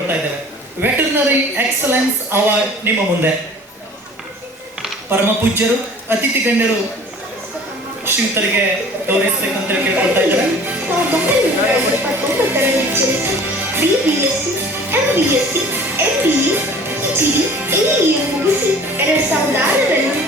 Veterinary excellence award ನಿಮ್ಮ ಮುಂದೆ. ಪರಮ ಪೂಜ್ಯರು ಅತಿಥಿ ಗಣ್ಯರು, ಶ್ರೀಯುತರಿಗೆ ಗೌರವಿಸಬೇಕಂತ ಕೇಳ್ಕೊಳ್ತಾ ಇದ್ದಾರೆ ಪಿಜಿಡಿ ಎಇಎ ಮುಗಿಸಿ ಎರಡ್ ಸಾವಿರದ ಆರರಲ್ಲಿ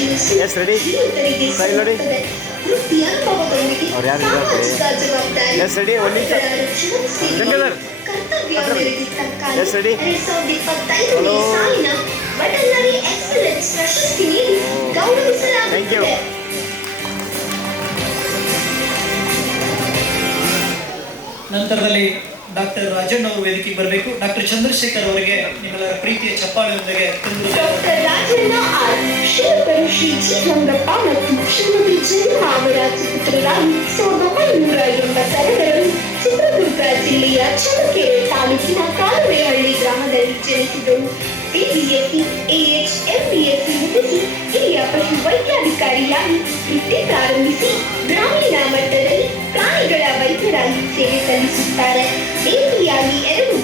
ಉಳಿಸುವ ರೆಡಿ Yes, ready? ಶ್ರೀಯುತರಿಗೆ ready? ಸಲ್ಲುತ್ತದೆ ವೃತ್ತಿ ಅನುಭವದೊಂದಿಗೆ ಅವ್ರು ಯಾರು ಇದ್ದಾರೆ? Yes, ready? ಒಂದ್ ನಿಮಿಷ. ಗಂಗಾಧರ್. ಕರ್ತವ್ಯ ಮೆರೆದಿ ತಕ್ಕಾಗಿ ಡಾಕ್ಟರ್ ರಾಜಣ್ಣ ಅವರು ವೇದಿಕೆಗೆ ಬರಬೇಕು. ಡಾಕ್ಟರ್ ಚಂದ್ರಶೇಖರ್ ಅವರಿಗೆ ನಿಮ್ಮೆಲ್ಲರ ಪ್ರೀತಿಯ ಚಪ್ಪಾಳೆಯೊಂದಿಗೆ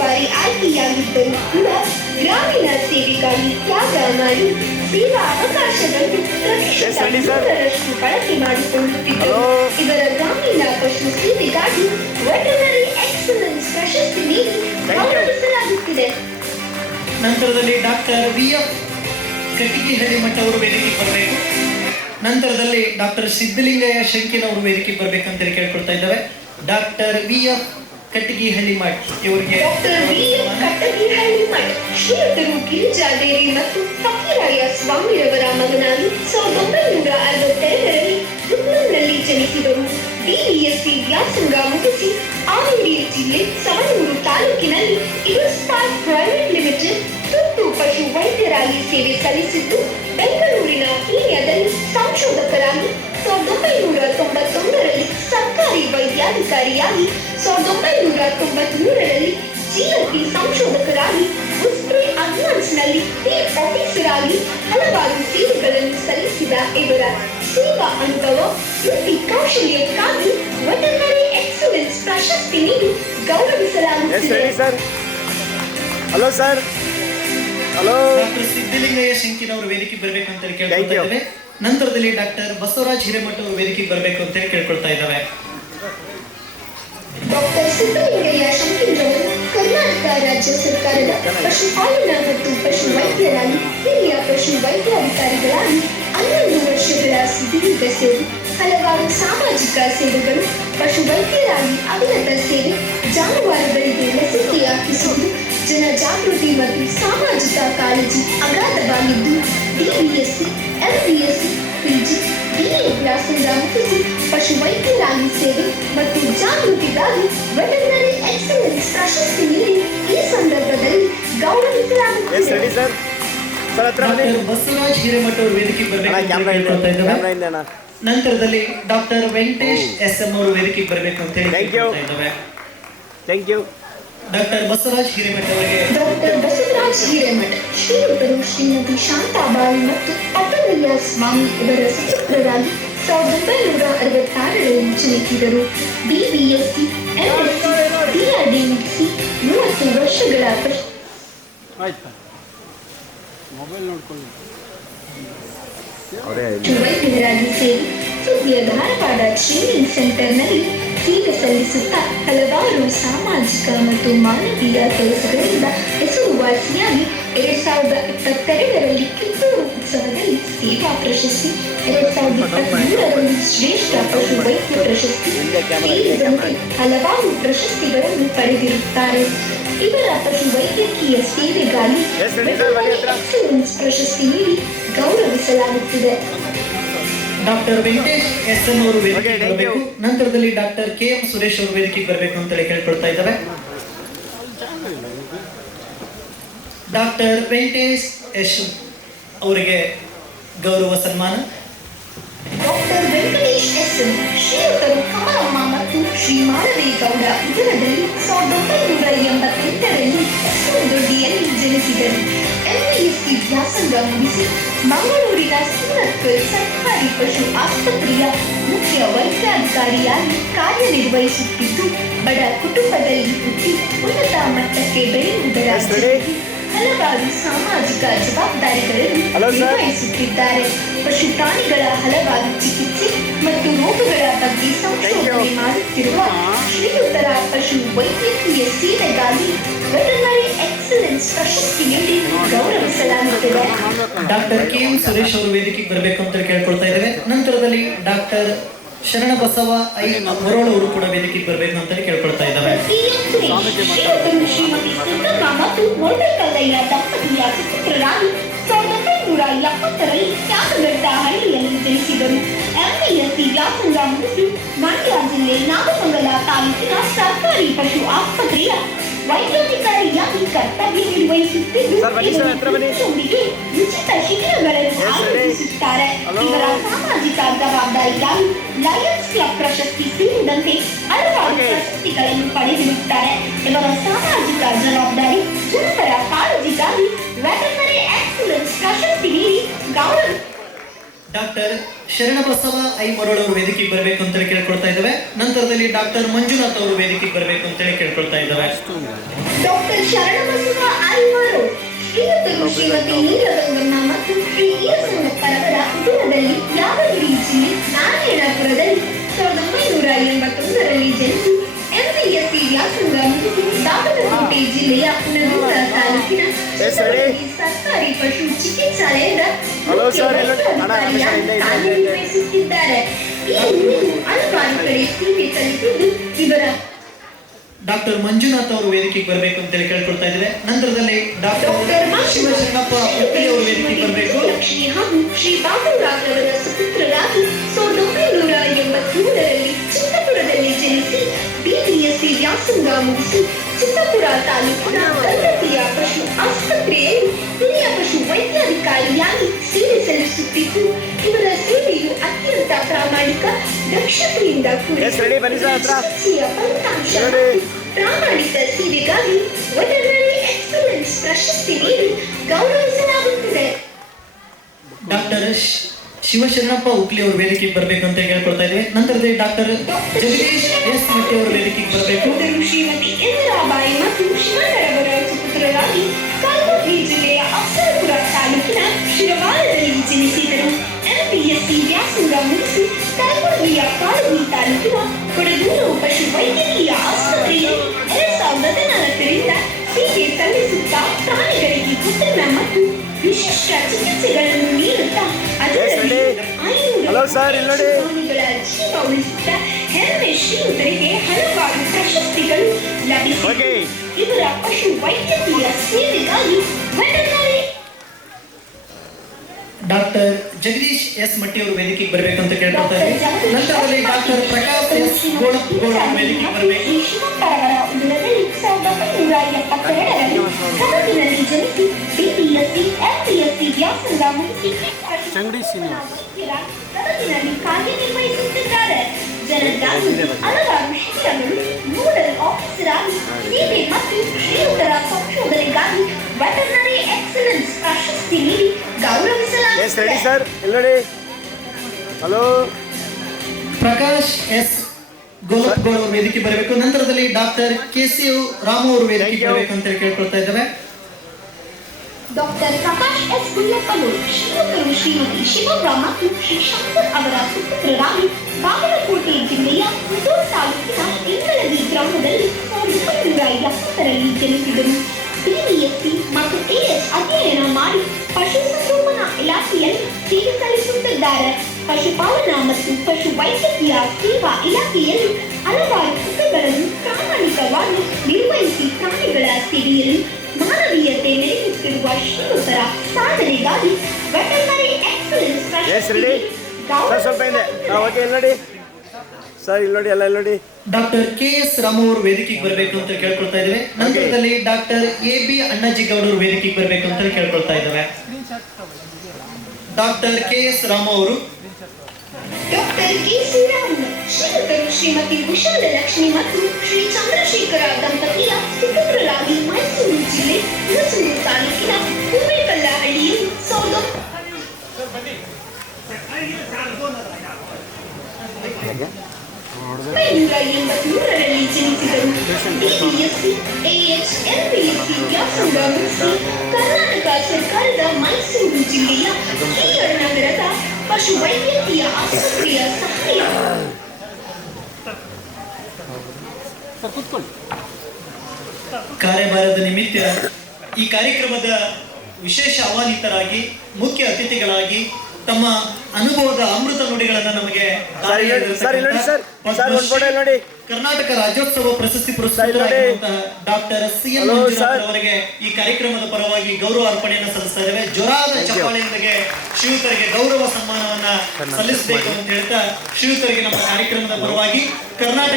ಬಾರಿ ಆಯ್ಕೆಯಾಗಿದ್ದರೂ ಕೂಡ ಗ್ರಾಮೀಣ ಸೇವೆಗಾಗಿ ತ್ಯಾಗ ಮಾಡಿ ಸೇವಾ ಅವಕಾಶಗಳನ್ನು ಪ್ರತಿಷ್ಠಿತರಷ್ಟು ಬಳಕೆ ಮಾಡಿಕೊಳ್ಳುತ್ತಿದ್ದರು. ಇವರ ಗ್ರಾಮೀಣ ಪಶು ಸೇವೆಗಾಗಿ ವೆಟನರಿ ಎಕ್ಸಲೆನ್ಸ್ ಪ್ರಶಸ್ತಿ ನೀಡಿ. ಗೌರವಿಸಲಾಗುತ್ತಿದೆ. ನಂತರದಲ್ಲಿ ಡಾಕ್ಟರ್ ವಿ ಎಫ್ ಕಟ್ಟಿಗೆಹಳ್ಳಿ ಮಠ ಅವರು ವೇದಿಕೆ ಬರಬೇಕು. ನಂತರದಲ್ಲಿ ಡಾಕ್ಟರ್ ಸಿದ್ದಲಿಂಗಯ್ಯ ಶಂಕಿನವರು ವೇದಿಕೆಗೆ ಬರ್ಬೇಕಂತ ಕೇಳ್ಕೊಳ್ತಾ ಇದ್ದಾವೆ. ಡಾಕ್ಟರ್ ವಿ ಎಫ್ ಇವರಿಗೆ ವಿ ಎಂ ಕಟ್ಟಗಿಹಳ್ಳಿ ಮಠ ಶ್ರೀಯುತರು ಗಿರಿಜಾದೇವಿ ಮತ್ತು ಫಕೀರಯ್ಯ ಸ್ವಾಮಿರವರ ಮಗನಾಗಿ ಸಾವಿರದ ಒಂಬೈನೂರ ಅರವತ್ತೆರಡರಲ್ಲಿ ಹುಬ್ಳೂರಿನಲ್ಲಿ ಜನಿಸಿದರು ಡಿಇಎಸ್ಸಿ ವ್ಯಾಸಂಗ ಮುಗಿಸಿ ಹಾವೇರಿ ಜಿಲ್ಲೆ ಸವಣೂರು ತಾಲೂಕಿನಲ್ಲಿ ಇರುಸ್ಪಾಟ್ ಪ್ರೈವೇಟ್ ಲಿಮಿಟೆಡ್ ತುರ್ತು ಪಶು ವೈದ್ಯರಾಗಿ ಸೇವೆ ಸಲ್ಲಿಸಿದ್ದು ಬೆಂಗಳೂರಿನ ಕೀನ್ಯಾದಲ್ಲಿ ಸಂಶೋಧಕರಾಗಿ ಸಾವಿರದ ಒಂಬೈನೂರ ತೊಂಬತ್ತೊಂದರಲ್ಲಿ ಸರ್ಕಾರಿ ವೈದ್ಯಾಧಿಕಾರಿಯಾಗಿ ಸಾವಿರದ ಒಂಬೈನೂರ ತೊಂಬತ್ಮೂರರಲ್ಲಿ ಜಿಎಸ್ಟಿ ಸಂಶೋಧಕರಾಗಿ ಉಸ್ಪ್ರೆ ಅಡ್ವಾನ್ಸ್ನಲ್ಲಿ ಫೀಲ್ಡ್ ಆಫೀಸರ್ ಆಗಿ ಹಲವಾರು ಸೇವೆಗಳನ್ನು ಸಲ್ಲಿಸಿದ ಇವರ ಸೇವಾ ಅನುಭವ ವೃತ್ತಿ ಕೌಶಲ್ಯಕ್ಕಾಗಿ ವೆಟರ್ನರಿ ಎಕ್ಸಲೆನ್ಸ್ ಪ್ರಶಸ್ತಿ ನೀಡಿ ಗೌರವಿಸಲಾಗುತ್ತಿದೆ. Hello sir. Hello. Doctor Siddalingaiah ವೇದಿಕೆ ಅವರು ಬರಬೇಕು ಅಂತ ಕೇಳ್ತಾ ಇದ್ದೇವೆ. ನಂತರದಲ್ಲಿ ಡಾಕ್ಟರ್ ಬಸವರಾಜ್ ಹಿರೇಮಠ ಅವರು ವೇದಿಕೆಗೆ ಬರಬೇಕು ಅಂತ ಹೇಳಿ ಕೇಳ್ಕೊಳ್ತಾ ಇದ್ದಾವೆ. ಡಾಕ್ಟರ್ ಕರ್ನಾಟಕ ರಾಜ್ಯ ಸರ್ಕಾರದ ಪಶುಪಾಲನಾ ಮತ್ತು ಪಶು ವೈದ್ಯರಾಗಿ ಹಿರಿಯ ಪಶು ವೈದ್ಯಾಧಿಕಾರಿಗಳಾಗಿ ಹನ್ನೊಂದು ವರ್ಷಗಳ ಸುದೀರ್ಘ ಸೇವೆ ಹಲವಾರು ಸಾಮಾಜಿಕ ಸೇವೆಗಳು ಪಶು ವೈದ್ಯರಾಗಿ ಅವಿರತ ಸೇವೆ ಜಾನುವಾರುಗಳಿಗೆ ಲಸಿಕೆ ಹಾಕಿಸುವುದು ಜನ ಜಾಗೃತಿ ಮತ್ತು ಸಾಮಾಜಿಕ ಕಾಳಜಿ ಅಗಾಧವಾಗಿದ್ದು, ಡಿಬಿಎಸ್ಸಿ ಎಂಬಿಎಸ್ಸಿ ಪಿಜಿ ಬಿಎ ವ್ಯಾಸಂಗ ಮುಗಿಸಿ ಪಶುವೈದ್ಯರಾಗಿ ಸೇವೆ ಮತ್ತು ಜಾಗೃತಿಗಾಗಿ ವೆಟರ್ನರಿ ಎಕ್ಸಲೆನ್ಸ್ ಪ್ರಶಸ್ತಿ ನೀಡಿ ಈ ಸಂದರ್ಭದಲ್ಲಿ ಎಸ್ ಗೌರವಿಸಲಾಗುತ್ತಿದೆ ಬಸವರಾಜ್ ಹಿರೇಮಠ ಅವರು ವೇದಿಕೆಗೆ ಬರಬೇಕು ನಂತರದಲ್ಲಿ ಡಾಕ್ಟರ್ ವೆಂಕಟೇಶ್ ಎಸ್ ಎಂ ಅವರು ವೇದಿಕೆಗೆ ಬರಬೇಕು ಅಂತ ಹೇಳಿ. Thank you doctor Basavaraj Hiremath ಅವರಿಗೆ ಡಾಕ್ಟರ್ ಬಸವರಾಜ್ ಹಿರೇಮಠ ಶ್ರೀಯುತರು ಶ್ರೀಮತಿ ಶಾಂತಾಬಾಯಿ ಮತ್ತು ಅಪ್ಪನಯ್ಯ ಸ್ವಾಮಿ ಇವರ ಸುಪುತ್ರರಾಗಿ ಸಾವಿರದ ಒಂಬೈನೂರ ಅರವತ್ತಾರರಲ್ಲಿ ಜನಿಸಿದರು ಬಿಬಿಎಸ್ಸಿ ಎಂಎಸ್ಸಿ ಡಿಆರ್ಡಿ ಮುಗಿಸಿ ಮೂವತ್ತು ವರ್ಷಗಳ ವೈದ್ಯರಾಗಿ ಸೇರಿ ಸುದ್ದಿಯ ಧಾರವಾಡ ಟ್ರೈನಿಂಗ್ ಸೆಂಟರ್ನಲ್ಲಿ ಸೇವೆ ಸಲ್ಲಿಸುತ್ತಾ ಹಲವಾರು ಸಾಮಾಜಿಕ ಮತ್ತು ಮಾನವೀಯ ಕೆಲಸಗಳಿಂದ ಹೆಸರುವಾಸಿಯಾಗಿ ಎರಡ್ ಸಾವಿರದ ಇಪ್ಪತ್ತೆರಡರಲ್ಲಿ ಕಿತ್ತೂರು ಉತ್ಸವದಲ್ಲಿ ಸೇವಾ ಪ್ರಶಸ್ತಿ ಎರಡ್ ಸಾವಿರದ ಇಪ್ಪತ್ಮೂರರಲ್ಲಿ ಶ್ರೇಷ್ಠ ಪಶು ವೈದ್ಯ ಪ್ರಶಸ್ತಿ ಸೇರಿದಂತೆ ಹಲವಾರು ಪ್ರಶಸ್ತಿಗಳನ್ನು ಪಡೆದಿರುತ್ತಾರೆ. ಇವರ ಪಶು ವೈದ್ಯಕೀಯ ಸೇವೆಗಾಗಿ. ಎಕ್ಸಲೆನ್ಸ್ ಪ್ರಶಸ್ತಿ ನೀಡಿ ಗೌರವಿಸಲಾಗುತ್ತಿದೆ. ಡಾಕ್ಟರ್ ವೆಂಕಟೇಶ್ ಎಸ್ ಎಂ ಅವರು ವೇದಿಕೆಗೆ ಬರಬೇಕು. ನಂತರದಲ್ಲಿ ಡಾಕ್ಟರ್ ಕೆ ಎಂ ಸುರೇಶ್ ಅವರು ವೇದಿಕೆಗೆ ಬರಬೇಕು ಅಂತೇಳಿ ಕೇಳ್ಕೊಳ್ತಾ ಇದ್ದಾವೆ ಡಾಕ್ಟರ್ ವೆಂಕಟೇಶ್ ಎಸ್ ಅವರಿಗೆ ಗೌರವ ಸನ್ಮಾನ. ಡಾಕ್ಟರ್ ವೆಂಕಟೇಶ್ ಎಸ್ ಶ್ರೀಯುತರು ಕಮಲಮ್ಮ ಮತ್ತು ಶ್ರೀ ಮಾಳವೇಗೌಡ ಇದರದಲ್ಲಿ ಸಾವಿರದ ಒಂಬೈನೂರ ಎಂಬತ್ತೆಂಟರಲ್ಲಿ ದೊಡ್ಡಿಯಲ್ಲಿ ಜನಿಸಿದರು. ಎಂಬಿಎಸ್ಸಿ ವ್ಯಾಸಂಗ ಮುಗಿಸಿ ಮಂಗಳೂರಿನ ಸೂರತ್ ಸರ್ಕಾರಿ ಪಶು ಆಸ್ಪತ್ರೆಯ ಮುಖ್ಯ ವೈದ್ಯಾಧಿಕಾರಿಯಾಗಿ ಕಾರ್ಯನಿರ್ವಹಿಸುತ್ತಿದ್ದು ಬಡ ಕುಟುಂಬದಲ್ಲಿ ಹುಟ್ಟಿ ಉನ್ನತ ಮಟ್ಟಕ್ಕೆ ಬೆಳೆಯುವುದರ ಹಲವಾರು ಸಾಮಾಜಿಕ ಜವಾಬ್ದಾರಿಗಳನ್ನು. ನಿರ್ವಹಿಸುತ್ತಿದ್ದಾರೆ. ಪಶು ಪ್ರಾಣಿಗಳ ಹಲವಾರು ಚಿಕಿತ್ಸೆ ಮತ್ತು ರೋಗಗಳ ಬಗ್ಗೆ ಸಂಶೋಧನೆ ಮಾಡುತ್ತಿರುವ ಶ್ರೀಯುತರ ಪಶು ವೈದ್ಯಕೀಯ ಸೇವೆಗಾಗಿ ವೆಟರ್ನರಿ ಎಕ್ಸಲೆನ್ಸ್ ಪ್ರಶಸ್ತಿ ನೀಡಿ ಗೌರವಿಸಲಾಗುತ್ತದೆ. ಡಾಕ್ಟರ್ ಕೆ ಎಂ ಸುರೇಶ್ ಅವರು ವೇದಿಕೆಗೆ ಬರಬೇಕು ಅಂತ ಕೇಳ್ಕೊಳ್ತಾ ಇದ್ದೇವೆ. ನಂತರದಲ್ಲಿ ಡಾಕ್ಟರ್ ಶರಣಬಸವ ಐ ಮೊರೋಳ್ ಅವರು ಕೂಡ ವೇದಿಕೆಗೆ ಬರಬೇಕು ಅಂತ ಕೇಳ್ಕೊಳ್ತಾ ಇದ್ದಾರೆ ಎಂಪಿಎಸ್ಸಿ ವ್ಯಾಸಂಗ ಮುಗಿಸಿ ಮಂಡ್ಯ ಜಿಲ್ಲೆ ನಾಗಮಂಗಲ ತಾಲೂಕಿನ ಸರ್ಕಾರಿ ಪಶು ಆಸ್ಪತ್ರೆಯ ವೈದ್ಯಾಧಿಕಾರಿಯಾಗಿ ಕರ್ತವ್ಯ ನಿರ್ವಹಿಸುತ್ತಿದ್ದು ಉಚಿತ ಶಿಬಿರಗಳನ್ನು? ಆಯೋಜಿಸುತ್ತಾರೆ. ಇವರ ಸಾಮಾಜಿಕ ಜವಾಬ್ದಾರಿಗಾಗಿ ಲಯನ್ಸ್ ಕ್ಲಬ್ ಪ್ರಶಸ್ತಿ ಸೇರಿದಂತೆ ಹಲವಾರು. ಪ್ರಶಸ್ತಿಗಳನ್ನು ಪಡೆದಿರುತ್ತಾರೆ. ಇವರ ಸಾಮಾಜಿಕ ಜವಾಬ್ದಾರಿ ಜನಪರ ಕಾಳಜಿಗಾಗಿ ವೆಟರ್ನರಿ ಎಕ್ಸಲೆನ್ಸ್ ಪ್ರಶಸ್ತಿ ನೀಡಿ ಗೌರವ. ಡಾಕ್ಟರ್ ಶರಣಬಸವ ಐ ಮೊರೋಳ್ ಅವರು ವೇದಿಕೆಗೆ ಬರಬೇಕು ಅಂತ ಕೇಳ್ಕೊಳ್ತಾ ಇದ್ದಾವೆ. ನಂತರದಲ್ಲಿ ಡಾಕ್ಟರ್ ಮಂಜುನಾಥ್ ಅವರು ವೇದಿಕೆಗೆ ಬರಬೇಕು ಅಂತ ಹೇಳಿ ಕೇಳ್ಕೊಳ್ತಾ ಇದ್ದಾವೆ. ಡಾಕ್ಟರ್ ಶರಣಬಸವ ಐವರು ಶ್ರೀಯುತರು ಶ್ರೀಮತಿ ನೀಲಗಂಗಮ್ಮ ಮತ್ತು ಶ್ರೀ ಈರಸಂಗಪ್ಪರವರ ಉದರದಲ್ಲಿ ಯಾದಗಿರಿ ಊರು ಪಶು ಚಿಕಿತ್ಸಾಲಯದ ಇವರ ಡಾಕ್ಟರ್ ಮಂಜುನಾಥ್ ಅವರು ವೇದಿಕೆಗೆ ಬರಬೇಕು ಅಂತ ಹೇಳಿ ಕೇಳ್ಕೊಳ್ತಾ ಇದ್ದೇವೆ ನಂತರದಲ್ಲಿ ಡಾಕ್ಟರ್ ಶಿವಶಂಗಪ್ಪ ಶಿವಶರಣಪ್ಪ ಅವರು ವೇದಿಕೆಗೆ ಬರಬೇಕು. ಲಕ್ಷ್ಮಿ ಹಾಗೂ ಶ್ರೀ ಬಾಬುರಾವ್ ಅವರ ಸುಪುತ್ರರಾಗಿ ಸಾವಿರದ ಒಂಬೈನೂರ ಎಂಬತ್ತೇಳರಲ್ಲಿ ಜನಿಸಿ ಬಿಬಿಎಸ್ಸಿ ವ್ಯಾಸಂಗ ಮುಗಿಸಿ ಚಿತ್ತಪುರ ತಾಲೂಕಿನ ಪ್ರಗತಿಯ ಪಶು ಆಸ್ಪತ್ರೆಯಲ್ಲಿ ಹಿರಿಯ ಪಶು ವೈದ್ಯಾಧಿಕಾರಿಯಾಗಿ ಸೇವೆ ಸಲ್ಲಿಸುತ್ತಿದ್ದು ಇವರ ಸೇವೆಯು ಅತ್ಯಂತ ಪ್ರಾಮಾಣಿಕ ದಕ್ಷತೆಯಿಂದ ಕೂಡಿದೆ. ಫಲಿತಾಂಶ ಪ್ರಾಮಾಣಿಕ ಸೇವೆಗಾಗಿ ವೆಟರ್ನರಿ ಎಕ್ಸಲೆನ್ಸ್ ಪ್ರಶಸ್ತಿ ನೀಡಿ ಗೌರವಿಸಲಾಗುತ್ತದೆ. ಡಾಕ್ಟರ್ ಶಿವಶರಣಪ್ಪ ಉಕ್ಲಿ ಅವ್ರ ವೇದಿಕೆಗೆ ಅಂತ ಕೇಳ್ಕೊಳ್ತಾ ಇದ್ದೇವೆ ನಂತರದಲ್ಲಿ ಡಾಕ್ಟರ್ ಜಗದೀಶ್ ಎಸ್ ಮಟ್ಟಿ ಅವರು ವೇದಿಕೆಗೆ ಬರಬೇಕು ಶ್ರೀಮತಿ ಇಂದಿರಾಬಾಯಿ ಮತ್ತು ಶಿವಣ್ಣರವರ ಸುಪುತ್ರರಾಗಿ ಕಲಬುರಗಿ ಜಿಲ್ಲೆಯ ಅಫ್ಸರಪುರ ತಾಲೂಕಿನ ಶಿರವಾರದಲ್ಲಿ ಜನಿಸಿದರು ಎಂಪಿಎಸ್ಸಿ ವ್ಯಾಸಂಗ ಮುಗಿಸಿ ಕಲಬುರಗಿಯ ಕಾಳಗಿ ತಾಲೂಕಿನ ಕೊಡಗೂರು ಪಶು ವೈದ್ಯಕೀಯ ಆಸ್ಪತ್ರೆಯಲ್ಲಿ ಎರಡ್ ಸಾವಿರದ ಹದಿನಾಲ್ಕರಿಂದ ಸೇವೆ ಸಲ್ಲಿಸುತ್ತಾ ಪ್ರಾಣಿಗಳಿಗೆ ಉತ್ತಮ ಮತ್ತು ವಿಶಿಷ್ಟ ಚಿಕಿತ್ಸೆಗಳನ್ನು ನೀಡುತ್ತಾ? ಐನೂರು Hello, sir, ಇಲ್ಲಿ ನೋಡಿ. ಪ್ರಾಣಿಗಳ ಜೀವ ಉಳಿಸಿದ ಹೆಮ್ಮೆ ಶ್ರೀಯುತರಿಗೆ ಹಲವಾರು ಪ್ರಶಸ್ತಿಗಳು ಲಭಿಸಿವೆ Okay. ಇವರ ಪಶು ವೈದ್ಯಕೀಯ ಸೇವೆಗಾಗಿ veterinary doctor Jagadish S Matti ಅವರು ವೇದಿಕೆಗೆ ಬರಬೇಕು ಅಂತ ಕೇಳ್ಕೊಳ್ತಾ ಇದ್ದೇವೆ ನಂತರದಲ್ಲಿ ಡಾಕ್ಟರ್ ಪ್ರಕಾಶ್ ಎಸ್ ಗೋಳಪ್ ಗೋಳ್ ಅವರು ವೇದಿಕೆಗೆ ಬರಬೇಕು ಶ್ರೀ ಶಿವಪ್ಪರವರ ಉದರದಲ್ಲಿ ಸಾವಿರದ ಒಂಬೈನೂರ ಎಪ್ಪತ್ತೆರಡರಲ್ಲಿ ಗದಗಿನಲ್ಲಿ ಜನಿಸಿ ಬಿಪಿಎಸ್ಸಿ ಎಂಪಿಎಸ್ಸಿ ವ್ಯಾಸಂಗ ಮುಗಿಸಿ ಚಂಗಡಿ ಶ್ರೀನಿವಾಸ್. ಕಾರ್ಯನಿರ್ವಹಿಸುತ್ತಿದ್ದಾರೆ ಹಲವಾರು ಶಿಬಿರಗಳು ನೋಡಲ್ ಆಫೀಸರ್ ಆಗಿ ಸೇವೆ ಮತ್ತು ಶ್ರೀಯುತರ ಸಂಶೋಧನೆಗಾಗಿ ವೆಟರ್ನರಿ ಎಕ್ಸಲೆನ್ಸ್ ಪ್ರಶಸ್ತಿ ನೀಡಿ? ಸರ್ ಇಲ್ಲಿ ಹಲೋ ಪ್ರಕಾಶ್ ಎಸ್. ಗೋಲಪ್ ಗೋಳ್ ಅವರು ವೇದಿಕೆ ಬರಬೇಕು. ನಂತರದಲ್ಲಿ ಡಾಕ್ಟರ್ ಕೆ ಸಿ ರಾಮು ಅವರು ವೇದಿಕೆ. ಬರಬೇಕು ಅಂತ ಕೇಳ್ಕೊಳ್ತಾ ಇದ್ದಾರೆ ಡಾಕ್ಟರ್ ಪ್ರಕಾಶ್ ಎಸ್ ಗುಳ್ಳಪ್ಪನವರು ಶ್ರೀಮಂತರು ಶ್ರೀಮತಿ ಶಿವರಾಮ ಮತ್ತು ಶ್ರೀ ಶಂಕರ್ ಅವರ ಸುಪುತ್ರರಾಗಿ ಬಾಗಲಕೋಟೆ ಜಿಲ್ಲೆಯ ಪುತ್ತೂರು ತಾಲೂಕಿನ ಇಂಗಳಗಿ ಗ್ರಾಮದಲ್ಲಿ ಸಾವಿರದ ಒಂಬೈನೂರ ಎಪ್ಪತ್ತರಲ್ಲಿ ಜನಿಸಿದರು ಬಿಬಿಎಸ್ಸಿ ಮತ್ತು ಎಎಸ್ ಅಧ್ಯಯನ ಮಾಡಿ ಪಶುಸಂಗೋಪನಾ ಇಲಾಖೆಯಲ್ಲಿ ಸೇವೆ ಸಲ್ಲಿಸುತ್ತಿದ್ದಾರೆ ಪಶುಪಾಲನಾ ಮತ್ತು ಪಶು ವೈದ್ಯಕೀಯ ಸೇವಾ ಇಲಾಖೆಯಲ್ಲಿ ಹಲವಾರು ಹುದ್ದೆಗಳನ್ನು ಪ್ರಾಮಾಣಿಕವಾಗಿ ನಿರ್ವಹಿಸಿ ಪ್ರಾಣಿಗಳ ಸೇವೆಯಲ್ಲಿ ಮಾನವೀಯತೆ ಮೆರೆಯುತ್ತಿರುವ ಶ್ರೀಯುತರ ಸಾಧನೆಗಾಗಿ veterinary excellence yes ready sir ಸ್ವಲ್ಪ ಹಿಂದೆ. ಓಕೆ ಇಲ್ಲಿ ನೋಡಿ ಸರ್ ಇಲ್ಲಿ ನೋಡಿ ಎಲ್ಲ ಇಲ್ಲಿ ನೋಡಿ ಡಾಕ್ಟರ್ ಕೆ ಎಸ್ ರಾಮೂರ್ ಅವರು ವೇದಿಕೆಗೆ ಬರಬೇಕು ಅಂತ ಕೇಳ್ಕೊಳ್ತಾ ಇದ್ದೇವೆ. ನಂತರದಲ್ಲಿ ಡಾಕ್ಟರ್ ಎ ಬಿ ಅಣ್ಣಾಜಿ ಗೌಡರು ವೇದಿಕೆಗೆ ಬರಬೇಕು ಅಂತ ಕೇಳ್ಕೊಳ್ತಾ ಇದ್ದಾರೆ ಡಾಕ್ಟರ್ ಕೆ ಎಸ್ ರಾಮ ಅವರು. ಡಾಕ್ಟರ್ ಕೆ ಶ್ರೀರಾಮ್ शिवगुरु श्रीमती विशाल लक्ष्मी ಮತ್ತು ಶ್ರೀ ಚಂದ್ರಶೇಖರ ದಂಪತಿಯ ಸುಪುತ್ರರಾಗಿ ಮೈಸೂರು ಜಿಲ್ಲೆ ಹೊಸೂರು ತಾಲೂಕಿನ ಹೂವೇಕಲ್ಲಹಳ್ಳಿಯಲ್ಲಿ ಸೌಧ ಒಂಬೈನೂರ ಎಂಬತ್ಮೂರರಲ್ಲಿ ಜನಿಸಿದರು ಬಿಪಿಎಸ್ಸಿ ಎಎಚ್ ಎಂಪಿಎಸ್ಸಿ ವ್ಯಾಸಂಗ ಮುಗಿಸಿ ಕರ್ನಾಟಕ ಸರ್ಕಾರದ ಮೈಸೂರು ಜಿಲ್ಲೆಯ ಶ್ರೀಗಣನಗರದ ಪಶುವೈದ್ಯಕೀಯ ಆಸ್ಪತ್ರೆಯ ಸಹಾಯಕ ಕಾರ್ಯಭಾರದ ನಿಮಿತ್ತ ಈ ಕಾರ್ಯಕ್ರಮದ ವಿಶೇಷ ಆಹ್ವಾನಿತರಾಗಿ ಮುಖ್ಯ ಅತಿಥಿಗಳಾಗಿ ತಮ್ಮ ಅನುಭವದ ಅಮೃತ ನುಡಿಗಳನ್ನು ನಮಗೆ ಕರ್ನಾಟಕ ರಾಜ್ಯೋತ್ಸವ ಪ್ರಶಸ್ತಿ ಪುರಸ್ಕೃತರಾಗಿರುವಂತಹ ಡಾಕ್ಟರ್ ಸಿ. ಅವರಿಗೆ ಈ ಕಾರ್ಯಕ್ರಮದ ಪರವಾಗಿ ಗೌರವ ಅರ್ಪಣೆಯನ್ನು ಸಲ್ಲಿಸ್ತಾ ಇದ್ದೇವೆ. ಜೊರಾದ ಚಪ್ಪಾಳೆಯೊಂದಿಗೆ ಶ್ರೀಯುತರಿಗೆ ಗೌರವ ಸನ್ಮಾನವನ್ನ ಸಲ್ಲಿಸಬೇಕು ಅಂತ ಹೇಳ್ತಾ ಶ್ರೀಯುತರಿಗೆ ನಮ್ಮ ಕಾರ್ಯಕ್ರಮದ ಪರವಾಗಿ ಕರ್ನಾಟಕ